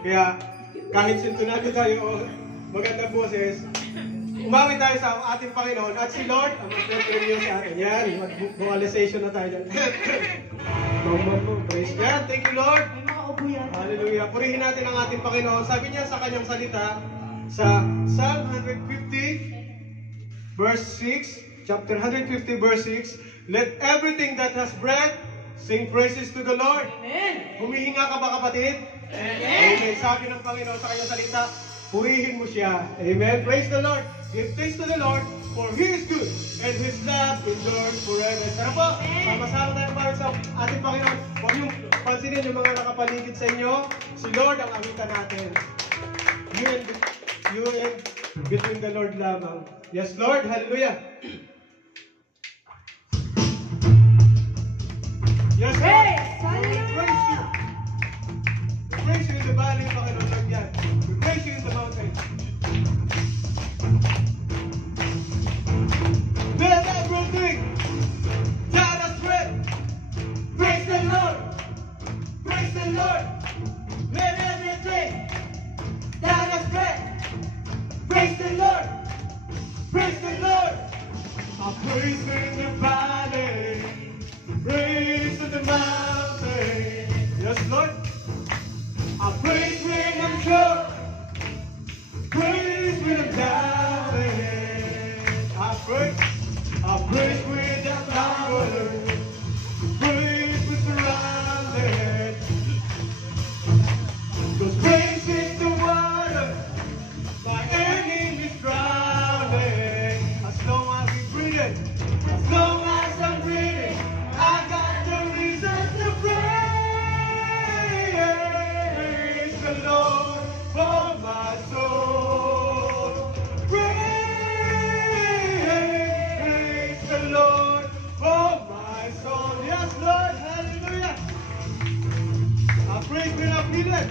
Kaya kahit sintunado tayo o magandang boses, umawi tayo sa ating Panginoon at si Lord ang mag-preview sa atin. Yan, mag-vocalization na tayo dyan. Praise God. Thank you, Lord. Hallelujah. Purihin natin ang ating Panginoon. Sabi niya sa kanyang salita sa Psalm 150 verse 6, chapter 150 verse 6, let everything that has breath sing praises to the Lord. Amen. Humihinga ka ba, kapatid? Amen. Amen. Sabi ng Panginoon sa kanyang salita, purihin mo siya. Amen. Praise the Lord. Give thanks to the Lord, for He is good, and His love endures forever. Tara po, sama-sama tayo para sa ating Panginoon. Huwag niyong pansinin yung mga nakapaligid sa inyo. Si Lord ang awitan natin. You and between the Lord lamang. Yes, Lord. Hallelujah. Yes, Lord. Praise! We praise you. We praise you in the valley, Panginoon. Lord, yan. We praise you in the mountains. Let everything that has breath praise the Lord. Praise the Lord. Let everything that has breath praise the Lord. Praise the Lord. I praise in the valley. Praise in the mountain. Yes, Lord. I praise when I'm sure. Praise when I'm doubting. I praise with the power. Praise with surrounded. Cause praise is the water. My enemy's drowning. As long as we breathe it, as long as I'm breathing, I got the reason to praise the Lord for my soul. Praise the Lord for my soul. Yes, Lord, hallelujah. I praise when I'm needed.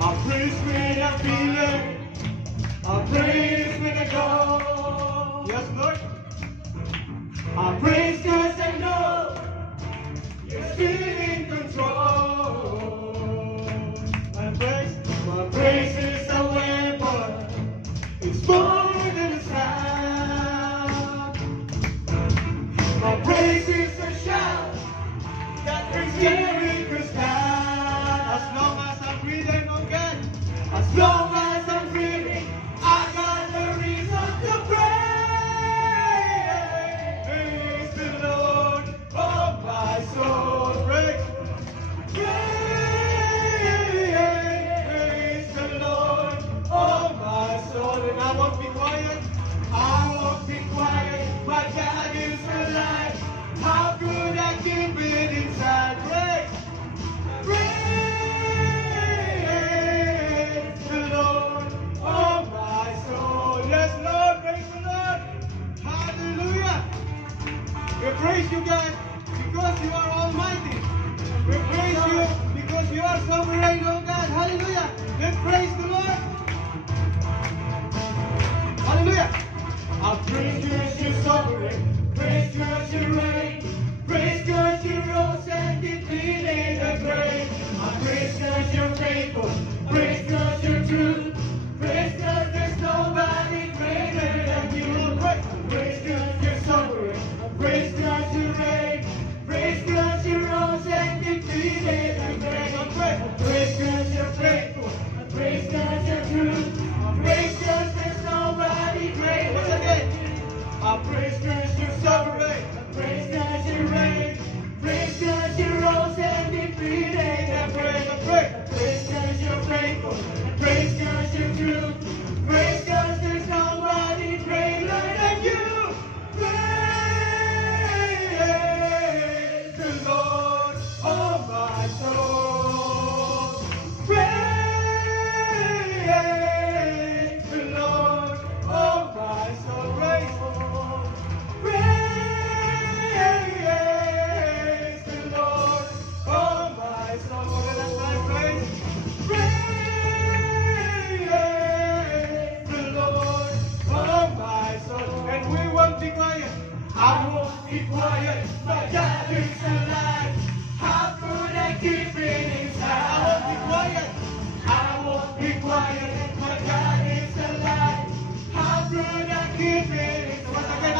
I praise when I feel it. I praise when I go. Yes, Lord. I praise because I know you're still in control. My praise is a weapon. It's more than a sound. My praise is a shout that brings miracles down. As long as I'm breathing, oh God, as long as I'm breathing, I got the reason to praise. Praise the Lord, oh my soul. Praise the Lord, oh my soul. And I won't be quiet. I won't be quiet. My God is alive. How could I keep it inside? Praise the Lord, oh my soul. Yes, Lord, praise the Lord. Hallelujah. We praise you, God, because you are almighty. We praise you because you are sovereign, oh God. Hallelujah. Let's praise the Lord. Hallelujah. I praise you as you're sovereign. Praise you as you reign. Praise you as you rose and defeated the grave. I praise you as you're faithful. Praise you as you're true. Praise you as there's nobody greater than you. Praise you as you're sovereign. Praise you as you reign. Praise you as you rose and defeated the grave. Praise you as you're faithful. Praise you as you're true. Praise you as there's nobody greater. Once again. I praise you as you're sovereign. Praise you as you reign. Praise you as you rose and defeated the grave. Praise you as you're quiet, my God is alive. How could I keep it? Once again,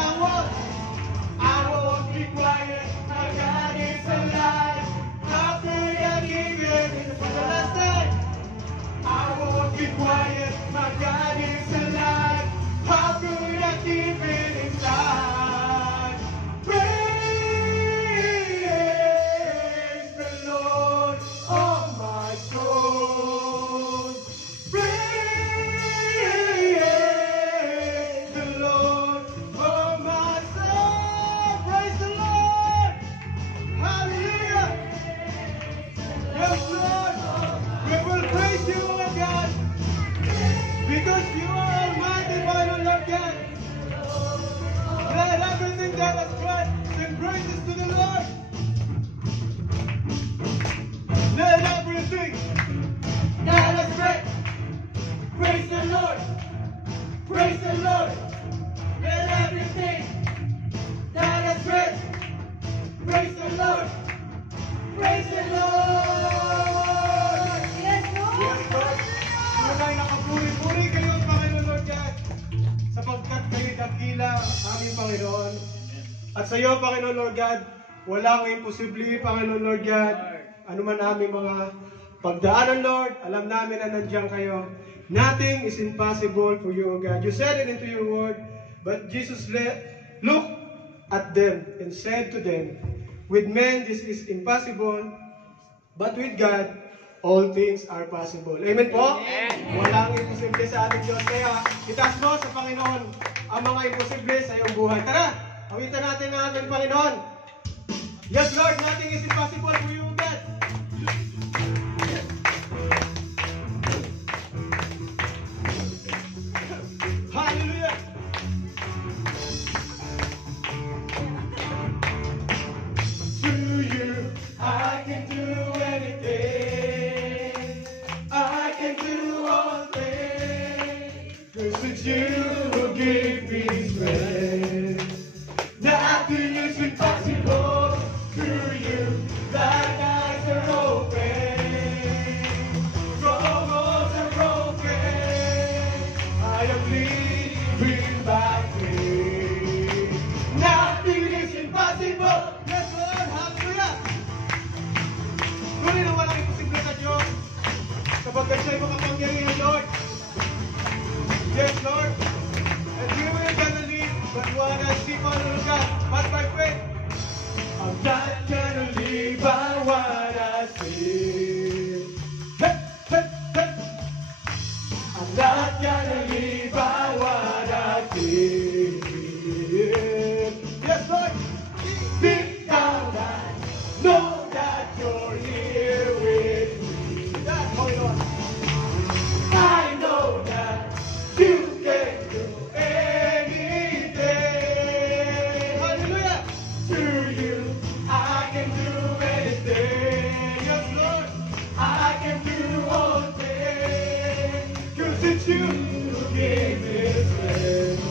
I won't be quiet, my God is alive. How could I keep it? For the last time, I won't be quiet, my God is alive. How could I keep it inside? Praise the Lord, oh my soul. Praise the Lord, oh my soul. Praise the Lord. Hallelujah. Yes, Lord. We will praise you, oh God, because you are almighty, Father, Lord God. Let everything that has breath sing praises to the Lord. Let everything that has breath praise the Lord. Praise the Lord. Let everything that has breath praise the Lord. Praise the Lord. Yes, Lord. Yes, Lord. Tunay nakapuri-puri kayo, Panginoon Lord God, sapagkat kayo dakila aming Panginoon. At sa iyo, Panginoon Lord God, walang imposible, Panginoon Lord God. Ano man aming mga pagdaanan, Lord, alam namin na nandiyan kayo. Nothing is impossible for you, O God. You said it into your word, but Jesus looked at them and said to them, with men this is impossible, but with God, all things are possible. Amen po? Amen. Walang imposible sa ating Diyos. Kaya, itaas mo sa Panginoon ang mga imposible sa iyong buhay. Tara, awitan natin ang ating Panginoon. Yes, Lord, nothing is impossible for you, God. Hallelujah. To you, I can do anything. I can do all things. 'Cause it's you who give me strength. Nothing is impossible to you. Thine eyes are open. Strongholds are broken. I am living by faith. Nothing is impossible. Yes, Lord. Hallelujah. Tunay na walang imposible sa Diyos. Sapagkat siya'y makapangyarihan, Lord. Yes, Lord. And we will gonna live, but what I see, Father God, but by faith. I'm not gonna live by what I see. Hey, hey, hey. I'm not gonna live by what I see. Yes, Lord. Deep down, I know that you're here with me. That's how it is. I know that you can do anything. Hallelujah. To you, I can do anything. Yes, Lord. I can do all things. 'Cause it's you who gave me strength.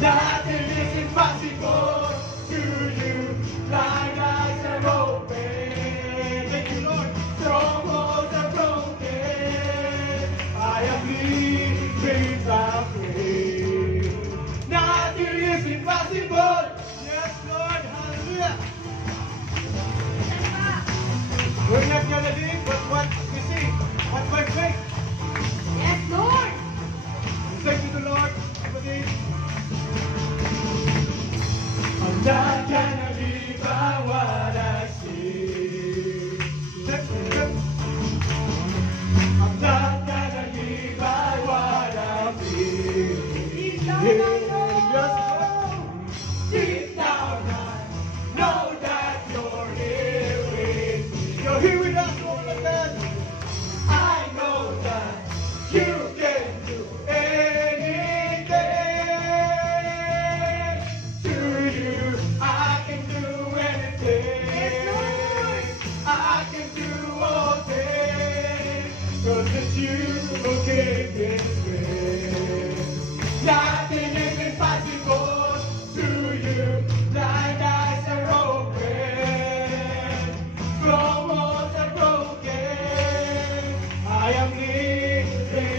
Nothing is impossible to you. Blind eyes are open. Thank you, Lord. Strongholds are broken. I am living by faith. Nothing is impossible. Yes, Lord. Hallelujah. We're not gonna live but what we see, but by faith. Yes, Lord. Thank you, the Lord. I'm not gonna live by what I see. I'm not gonna live by what I feel. Deep down I know. Yes, Lord. Deep down I know that you're here with me. You're here with us, Lord. I know that you can do anything. To you, I can do anything. Yes, Lord. I can do all things. 'Cause it's you who gave me strength. Nothing is impossible to you. Blind eyes are open. Strongholds are broken. I am living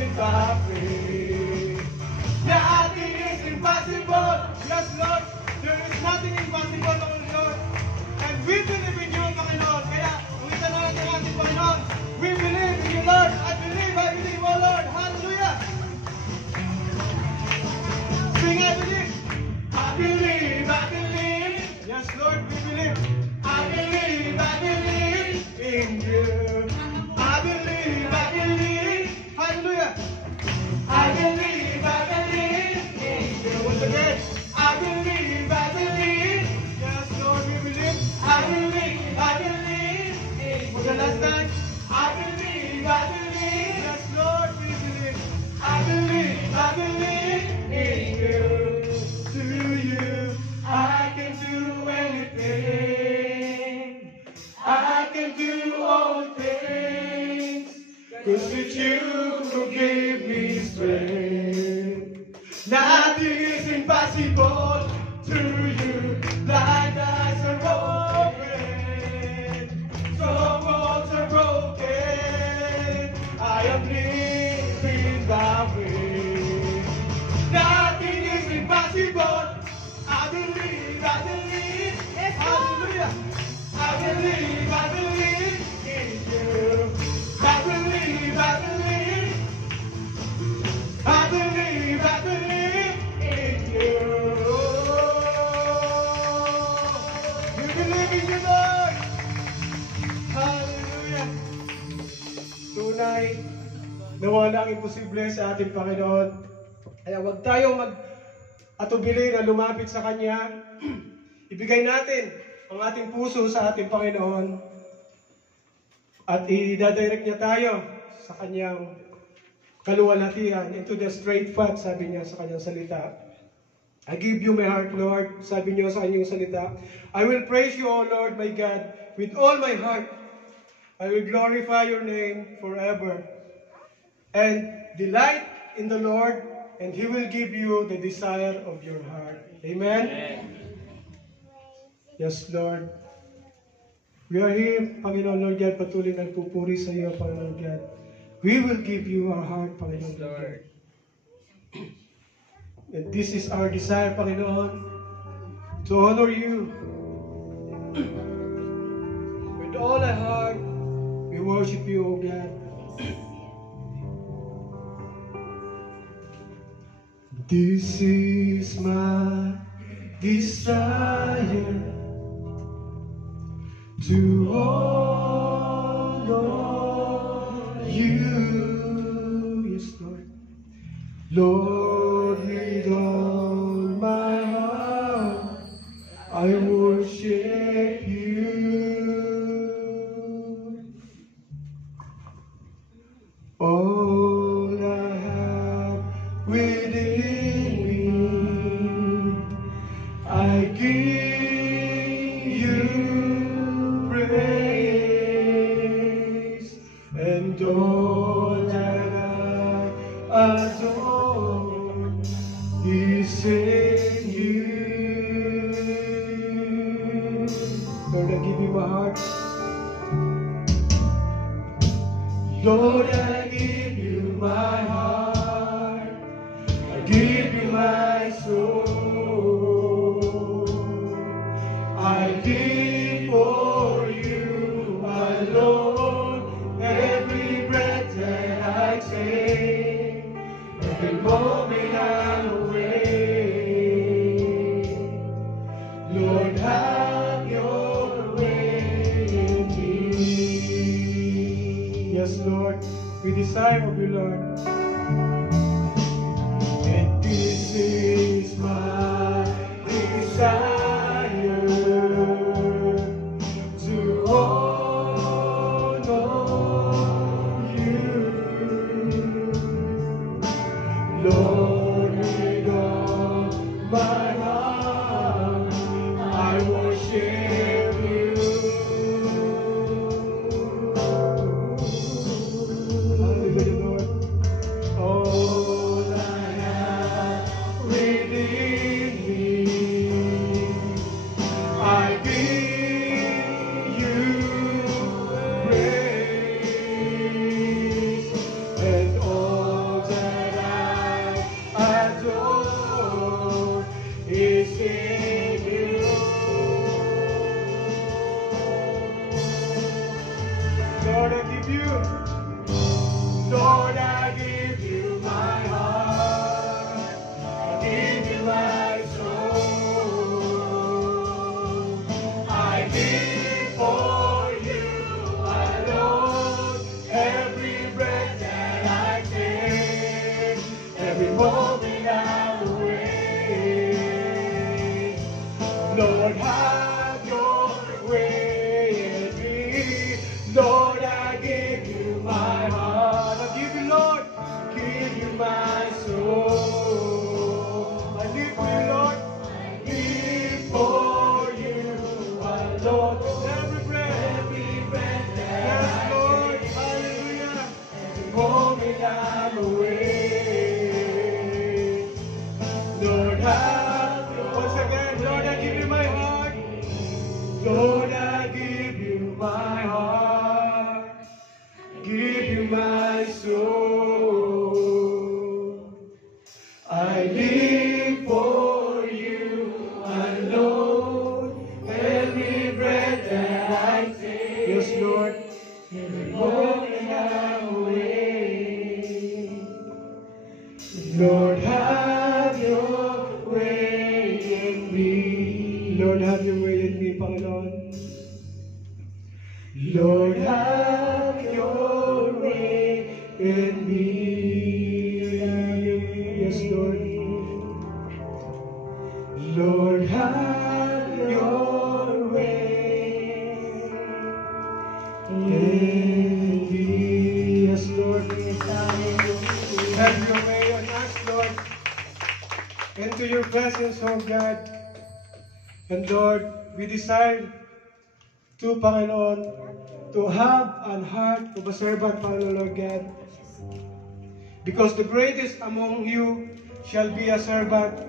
can do all things, 'cause it's you who give me strength. Nothing is impossible to you. Blind eyes are open, strongholds are broken. I am living that way. Nothing is impossible. I believe, hallelujah. I believe in you. I believe in you. You believe in you, Lord. Hallelujah. Tunay na walang imposible sa ating Panginoon. Kaya huwag tayong atubili na lumapit sa Kanya. Ibigay natin ang ating puso sa ating Panginoon at i-direct niya tayo sa Kanyang kaluwalhatian, into the straight path, sabi niya sa Kanyang salita. I give you my heart, Lord, sabi niya sa Kanyang salita. I will praise you, O Lord, my God, with all my heart. I will glorify your name forever. And delight in the Lord, and He will give you the desire of your heart. Amen? Yes, Lord. We are here, Panginoon Lord God, patuloy nagpupuri sa iyo, Panginoon God. We will give you our heart, Panginoon Lord. And this is our desire, Panginoon, to honor you. With all our heart, we worship you, O God. This is my desire, to honor you. Yes, Lord. Lord, with all my heart, I worship you. All I have within me, I give you praise, and all that I adore is in you. Lord, I give you my heart. Lord, I give you my heart. I give you my soul. I live for you, my Lord. Every breath that I take, every moment I'm awake. Lord, have your way in me. Yes, Lord, we desire of you, Lord. And this is my desire, to honor you. Lord, with all my heart, I worship you. Hallelujah, Lord. All I have within me, I give you praise, and all that I adore is in you. Lord, I give you, Lord, I give you my heart. I give you my soul. I live for you, my Lord. Every breath that I take, every moment I'm awake. Lord, have your way in me. Lord, I give you my heart. I give you, Lord. my heart, give you my soul. I live for you alone, every breath that I take. Yes, Lord. Every moment I'm away. Lord, have your way in me. Lord, have your way in me, Panginoon. Lord, have your way in me. Yes, Lord. Lord, have your way in me. Yes, Lord. Have your way on us, Lord. Into your presence, oh God. And Lord, we desire to, Panginoon, to have an heart of a servant, Panginoon, Lord God. Because the greatest among you shall be a servant.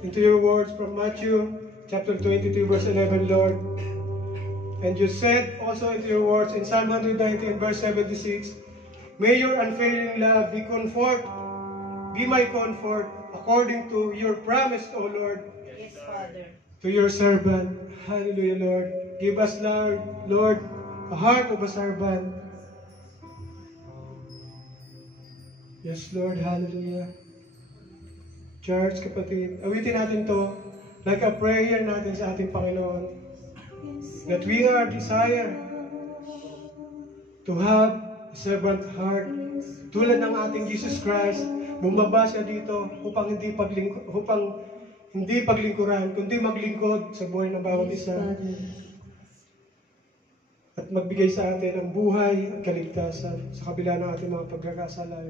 Into your words from Matthew chapter 22, verse 11, Lord. And you said also into your words in Psalm 119, verse 76, may your unfailing love be my comfort, according to your promise, O Lord. Yes, Father. To your servant. Hallelujah, Lord. Give us, Lord, a heart of a servant. Yes, Lord. Hallelujah. Church, kapatid, awitin natin to like a prayer natin sa ating Panginoon. That we are desire to have a servant heart. Tulad ng ating Jesus Christ, bumaba siya dito upang hindi paglingkuran, kundi maglingkod sa buhay ng bawat isa. At magbigay sa atin ang buhay at kaligtasan sa kabila ng ating mga pagkakasala.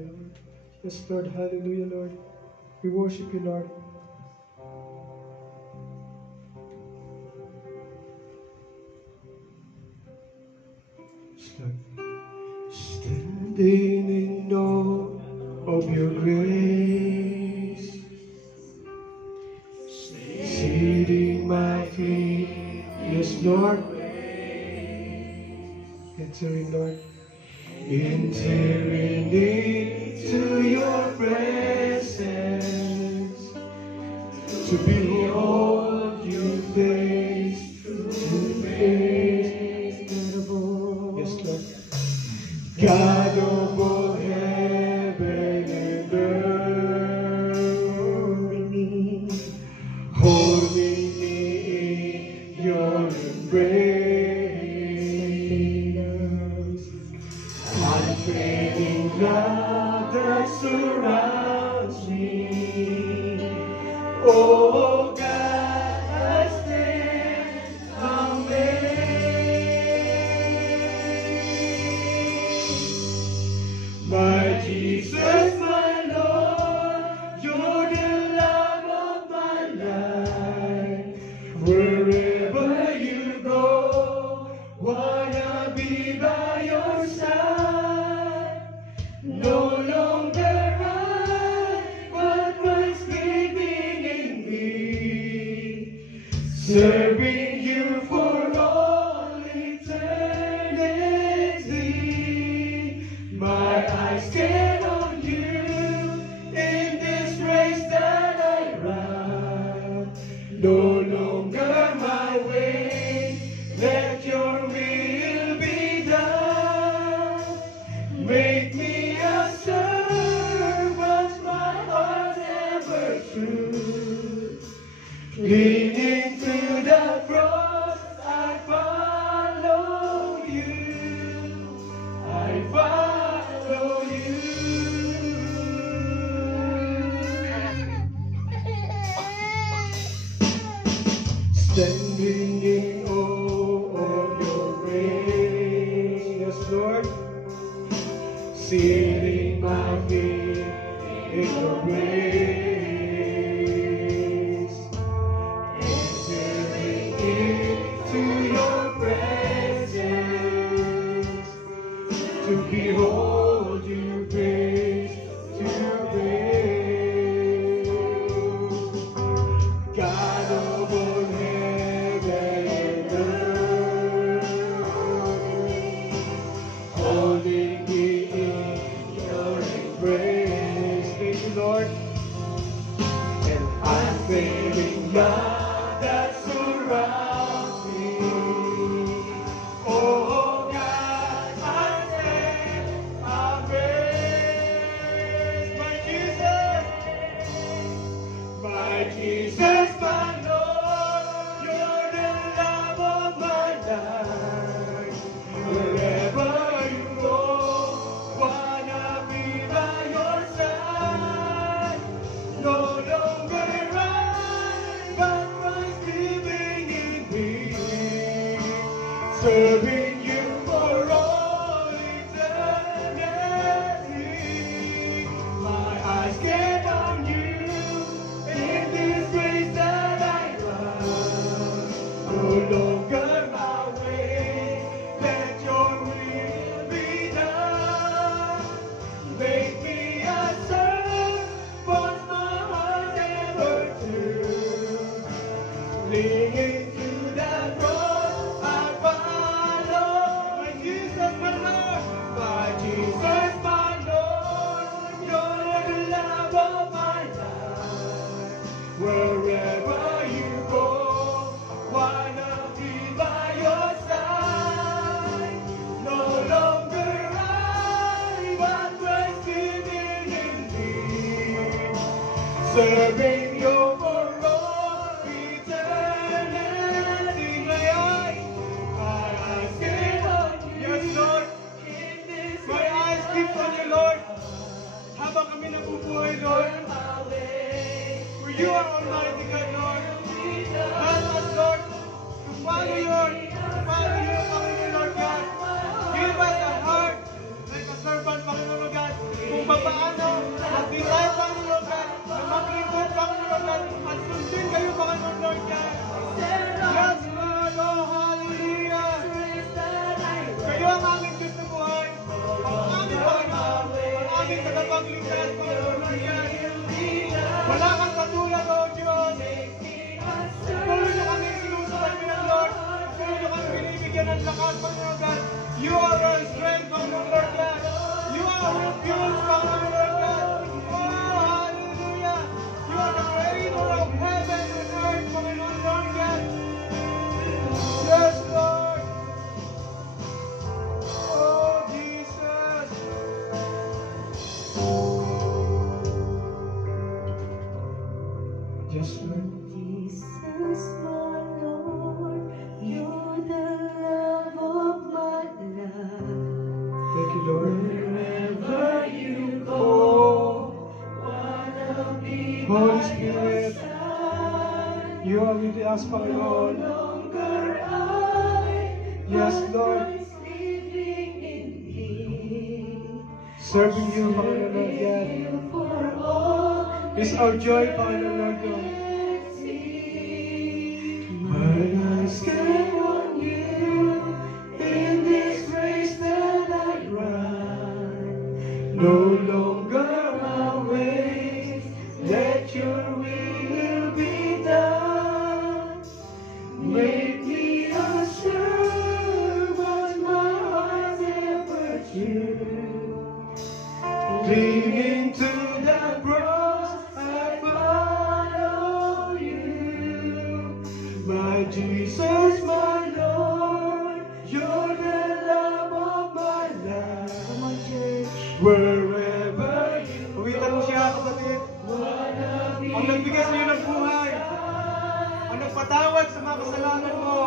Yes, Lord. Hallelujah, Lord. We worship you, Lord. Standing in awe of your grace, seating my feet, yes, Lord. Entering, Lord. Entering into your presence, to behold you face to face. Yes, Lord. God of all heaven and earth, holding me in your embrace, unfading love that surrounds me. Oh God, I stand amazed. My Jesus, my Lord, you're the love of my life. Wherever you go, wanna be by your side. No longer I, but Christ living in me, serving you for all eternity. My eyes stand on you in this race that I run. No longer my way, let your will be done. Make me a servant, my heart ever true. Leaning to the cross, I follow you. I follow you. Standing in awe of your grace, yes, Lord. Seating my feet in your grace, entering into your presence, to behold you face to face. God of all heaven and earth, serving you for all eternity. May I stand on you. Yes, Lord. My eyes keep on you, Lord. Habang kami nabubuhay, Lord. For you are Almighty God, Lord. Help us, Lord, to follow you, Panginoon, Lord God. Give us a heart like a servant, Panginoon, Lord God. Kung paano mag-design, Panginoon, Lord God, na mag-ikot, Panginoon, Lord God, at sundin kayo, Panginoon, Lord God. Yes, Lord, oh, hallelujah. Kayo ang aming Diyos na buhay. Ang aming Panginoon, ang aming tagapagligtas, Panginoon, Lord God. Wala kang katulad, oh Diyos. Patuloy niyo kami sinusulat ng Lord. Patuloy niyo kami binibigyan ng lakas, Panginoon God. You are our strength, Panginoon Lord God. You are our fuel, Panginoon Lord God. Oh, hallelujah. You are the creator of heaven and earth, Panginoon Lord God. Yes, Lord. Oh, Jesus. Yes, Lord. Jesus, my Lord, you're the love of my life. Thank you, Lord. Wherever you go, wanna be Holy by Spirit, your side. you are with us, Panginoon. No longer I, Yes, but Lord. Christ living in me. Serving you, Panginoon Lord God, You for all is our joy, Panginoon Lord God. When I stand on you in this race that I run, No longer my ways, let your will be done. make me a servant my heart ever true. Leaning to the cross, I follow you. My Jesus, my Lord, you're the love of my life. Come on, church. Wherever you go. Uwitan mo siya, kapatid. Wanna be Ang nagbigay sa iyo ng buhay. Ang nagpatawad sa mga kasalanan mo.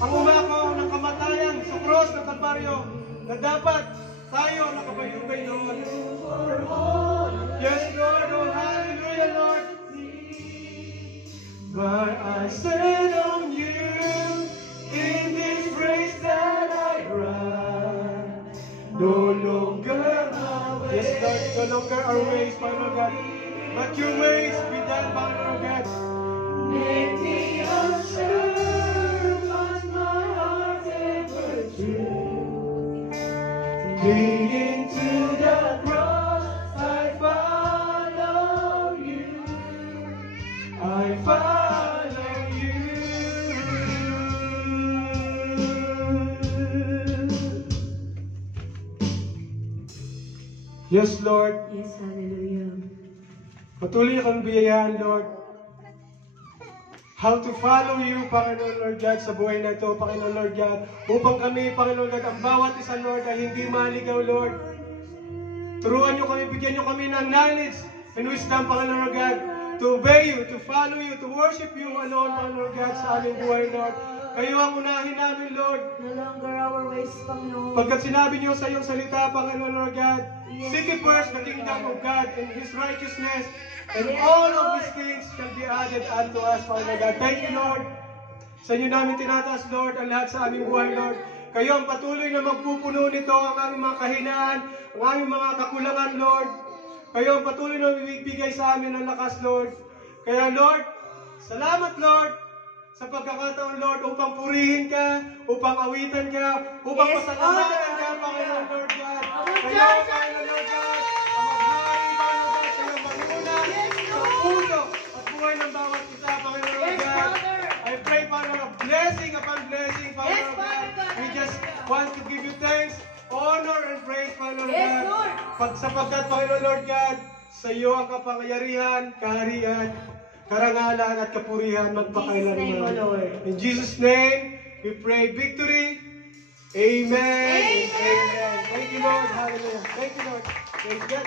Ang umako ng kamatayan sa cross ng Kalbaryo na dapat tayo nakabayubay doon. Yes, Lord. Oh, hallelujah, Lord. But I stand on you in this race that I run. No longer my ways. Yes, Lord. No longer our ways, Panginoon God. But your ways be done, Panginoon God. make me a servant my heart ever true. Clinging to the cross, I follow you. I follow you. Yes, Lord. Yes, hallelujah. Patuloy niyo kang biyayaan, Lord. How to follow you, Panginoon Lord God, sa buhay na ito, Panginoon Lord God. Upang kami, Panginoon God, ang bawat isa, Lord, ay hindi maligaw, Lord. Turuan niyo kami, bigyan niyo kami ng knowledge and wisdom, Panginoon Lord God, to obey you, to follow you, to worship you alone, Panginoon Lord God, sa aming buhay, Lord. Kayo ang unahin namin, Lord. No longer our ways, Panginoon. Pagkat sinabi niyo sa iyong salita, Panginoon Lord God, seek ye first the kingdom of God and His righteousness, and all of these things shall be added unto us, Panginoon God. Thank you, Lord. Sa inyo namin tinataas, Lord, ang lahat sa aming buhay, Lord. Kayo ang patuloy na magpupuno nito, ang aming mga kahinaan, ang aming mga kakulangan, Lord. Kayo ang patuloy na bibigay sa amin ng lakas, Lord. Kaya, Lord, salamat, Lord, sa pagkakataon, Lord, upang purihin ka, upang awitan ka, upang Yes, pasalamatan ka, Lord. Panginoon, Lord God. Our Kayo, church, Panginoon, Lord God, ang maghari, Panginoon God, kayo ang manguna sa puso at buhay ng bawat isa, Panginoon, Lord Yes, God. Father. I pray, Panginoon, blessing upon blessing, Panginoon, Yes, Father God. God. We just want to give you thanks, honor, and praise, Panginoon, Yes, God. Lord. Sapagkat, Panginoon, Lord God, sa iyo ang kapangyarihan, kaharian, karangalan at kapurihan magpakailanman. In Jesus' name, O Lord. In Jesus' name, we pray victory. Amen. Amen. Amen. Thank you, Lord. Hallelujah. Thank you, Lord. Praise God.